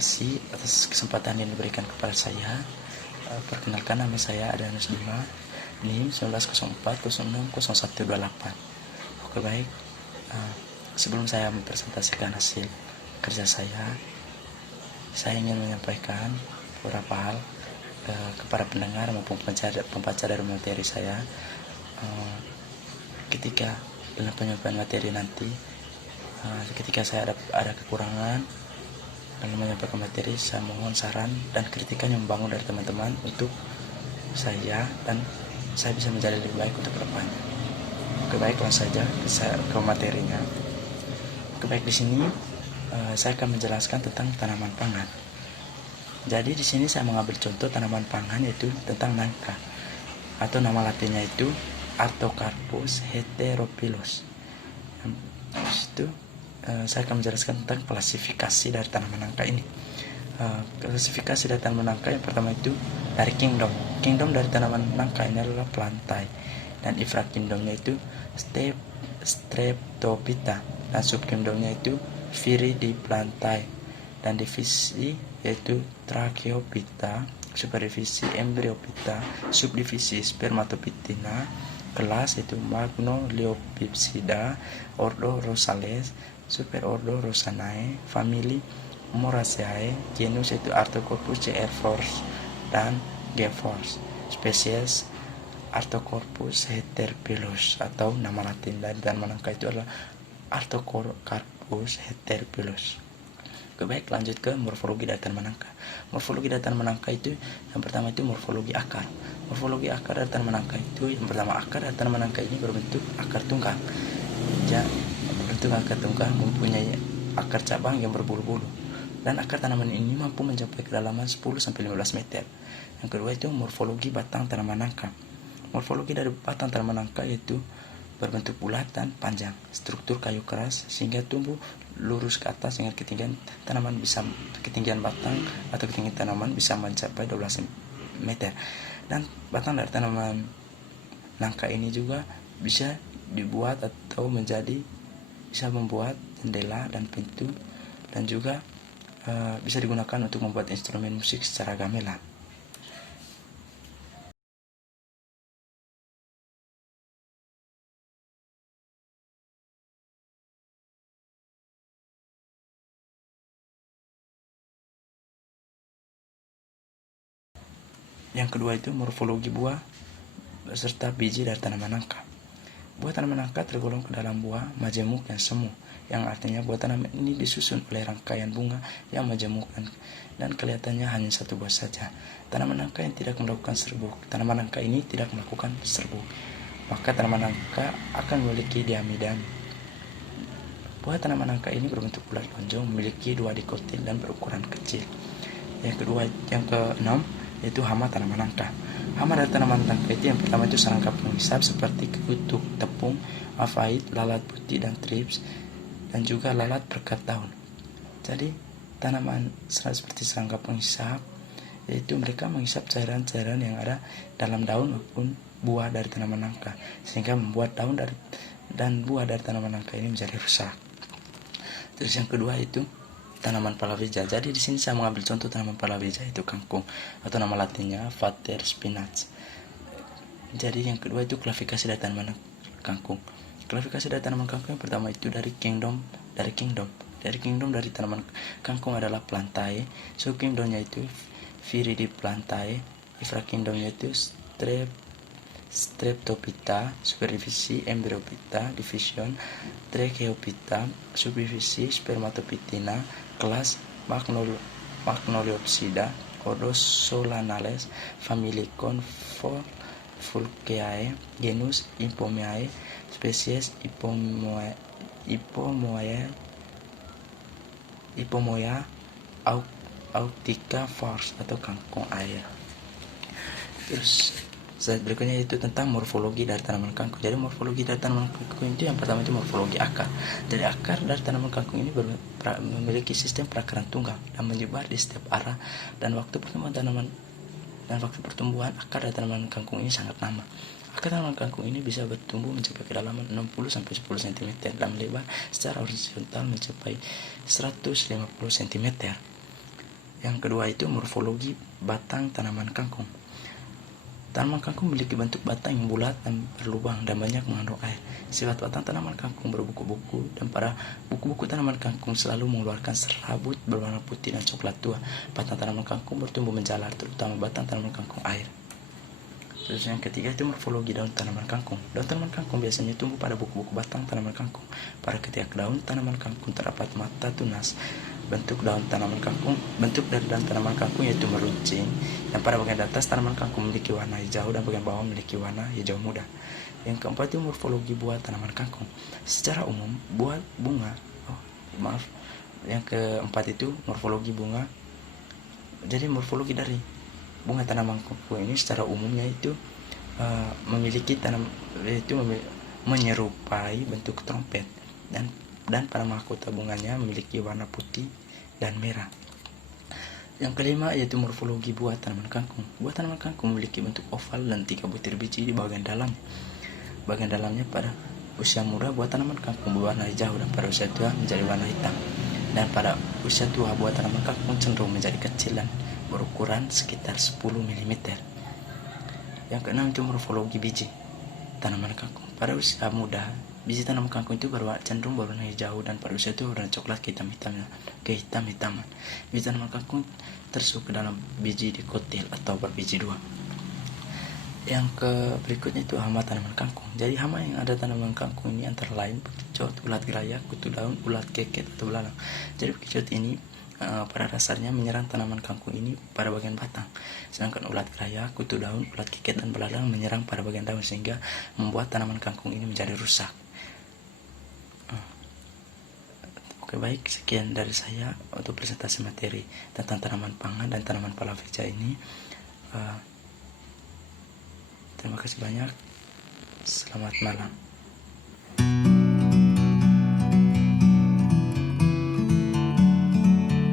kasih atas kesempatan yang diberikan kepada saya. Perkenalkan, nama saya Adrianus Bima, NIM 1904060128. Oke, baik. Sebelum saya mempresentasikan hasil kerja saya ingin menyampaikan beberapa hal kepada pendengar maupun pembaca dari materi saya. Ketika dalam penyampaian materi nanti, ketika saya ada kekurangan dalam menyampaikan materi, saya mohon saran dan kritikan yang membangun dari teman-teman untuk saya, dan saya bisa menjadi lebih baik untuk kedepannya. Oke, baik, langsung saja ke materinya. Oke, baik, di sini saya akan menjelaskan tentang tanaman pangan. Jadi di sini saya mengambil contoh tanaman pangan, yaitu tentang nangka, atau nama latinnya itu Artocarpus heterophyllus. Itu saya akan menjelaskan tentang klasifikasi dari tanaman nangka ini. Klasifikasi dari tanaman nangka yang pertama itu dari kingdom. Kingdom dari tanaman nangka ini adalah plantae, dan infrakingdomnya itu Streptophyta, dan subkingdomnya itu Viridiplantae, dan divisi yaitu Tracheophyta, superdivisi Embryophyta, subdivisi Spermatophytina, kelas itu Magnoliophysidae, ordo Rosales, superordo Rosanae, famili Moraceae, genus itu Artocarpus G-Force dan G-Force, spesies Artocarpus heterophyllus, atau nama latin dari tanaman nangka itu adalah Artocarpus heterophyllus. Oke, baik, lanjut ke morfologi dari tanaman nangka. Morfologi dari tanaman nangka itu yang pertama itu morfologi akar. Morfologi akar dari tanaman nangka itu yang pertama, akar dari tanaman nangka ini berbentuk akar tunggang. Berbentuk akar tunggang, mempunyai akar cabang yang berbulu-bulu, dan akar tanaman ini mampu mencapai kedalaman 10-15 meter. Yang kedua itu morfologi batang tanaman nangka. Morfologi dari batang tanaman nangka yaitu berbentuk bulat dan panjang, struktur kayu keras sehingga tumbuh lurus ke atas dengan ketinggian batang atau ketinggian tanaman bisa mencapai 12 meter. Dan batang dari tanaman nangka ini juga bisa dibuat atau bisa membuat jendela dan pintu, dan juga bisa digunakan untuk membuat instrumen musik secara gamelan. Yang kedua itu morfologi buah beserta biji dari tanaman nangka. Buah tanaman nangka tergolong ke dalam buah majemuk yang semu, yang artinya buah tanaman ini disusun oleh rangkaian bunga yang majemuk dan kelihatannya hanya satu buah saja. Tanaman nangka yang tidak melakukan serbuk. Tanaman nangka ini tidak melakukan serbuk, maka tanaman nangka akan memiliki diamidam. Buah tanaman nangka ini berbentuk bulat lonjong, memiliki 2 dikotil dan berukuran kecil. Yang keenam yaitu hama tanaman nangka. Hama dari tanaman nangka itu yang pertama itu serangga penghisap seperti kutuk, tepung, aphid, lalat putih dan thrips, dan juga lalat perekat daun. Jadi tanaman seperti serangga penghisap, yaitu mereka menghisap cairan-cairan yang ada dalam daun maupun buah dari tanaman nangka, sehingga membuat daun dan buah dari tanaman nangka ini menjadi rusak. Terus yang kedua itu tanaman palawija. Jadi di sini saya mengambil contoh tanaman palawija, itu kangkung, atau nama latinnya Vater spinach. Jadi yang kedua itu klasifikasi dari tanaman kangkung. Klasifikasi dari tanaman kangkung yang pertama itu dari kingdom dari tanaman kangkung adalah plantae, subkingdomnya itu Viridiplantae, infrakingdomnya itu Streptophyta, superdivisi Embryophyta, division Tracheophyta, subdivisi Spermatophytina, kelas Magnoliopsida, ordo Solanales, famili Convolvulcae, genus Ipomoea, spesies Ipomoea autica Fors, atau kangkung air. Terus slide berikutnya itu tentang morfologi dari tanaman kangkung. Jadi morfologi dari tanaman kangkung itu yang pertama itu morfologi akar. Jadi akar dari tanaman kangkung ini memiliki sistem perakaran tunggal dan menyebar di setiap arah, dan waktu pertumbuhan akar dari tanaman kangkung ini sangat lama. Akar tanaman kangkung ini bisa bertumbuh mencapai kedalaman 60-10 cm dan melebar secara horizontal mencapai 150 cm. Yang kedua itu morfologi batang tanaman kangkung. Tanaman kangkung memiliki bentuk batang yang bulat dan berlubang dan banyak mengandung air. Sifat batang tanaman kangkung berbuku-buku, dan pada buku-buku tanaman kangkung selalu mengeluarkan serabut berwarna putih dan coklat tua. Batang tanaman kangkung bertumbuh menjalar, terutama batang tanaman kangkung air. Terus yang ketiga itu morfologi daun tanaman kangkung. Daun tanaman kangkung biasanya tumbuh pada buku-buku batang tanaman kangkung. Pada ketiak daun tanaman kangkung terdapat mata tunas. Bentuk dari daun tanaman kangkung yaitu meruncing, dan pada bagian atas tanaman kangkung memiliki warna hijau dan bagian bawah memiliki warna hijau muda. Yang keempat itu morfologi buah tanaman kangkung. Secara umum yang keempat itu morfologi bunga. Jadi morfologi dari bunga tanaman kangkung ini secara umumnya itu menyerupai bentuk trompet, dan pada mahkota bunganya memiliki warna putih dan merah. Yang kelima yaitu morfologi buah tanaman kangkung. Buah tanaman kangkung memiliki bentuk oval dan 3 butir biji di bagian dalam. Bagian dalamnya pada usia muda buah tanaman kangkung berwarna hijau dan pada usia tua menjadi warna hitam. Dan pada usia tua buah tanaman kangkung cenderung menjadi kecil dan berukuran sekitar 10 mm. Yang keenam itu morfologi biji tanaman kangkung. Pada usia muda, biji tanaman kangkung itu cenderung berwarna hijau dan pada usia itu berwarna coklat kehitam-hitaman. Biji tanaman kangkung tersusun ke dalam biji dikotil atau berbiji dua. Yang berikutnya itu hama tanaman kangkung. Jadi hama yang ada tanaman kangkung ini antara lain bekicot, ulat gerayak, kutu daun, ulat keket atau belalang. Jadi bekicot ini pada dasarnya menyerang tanaman kangkung ini pada bagian batang, sedangkan ulat gerayak, kutu daun, ulat keket dan belalang menyerang pada bagian daun sehingga membuat tanaman kangkung ini menjadi rusak. Oke, baik, sekian dari saya untuk presentasi materi tentang tanaman pangan dan tanaman palawija ini. Terima kasih banyak. Selamat malam.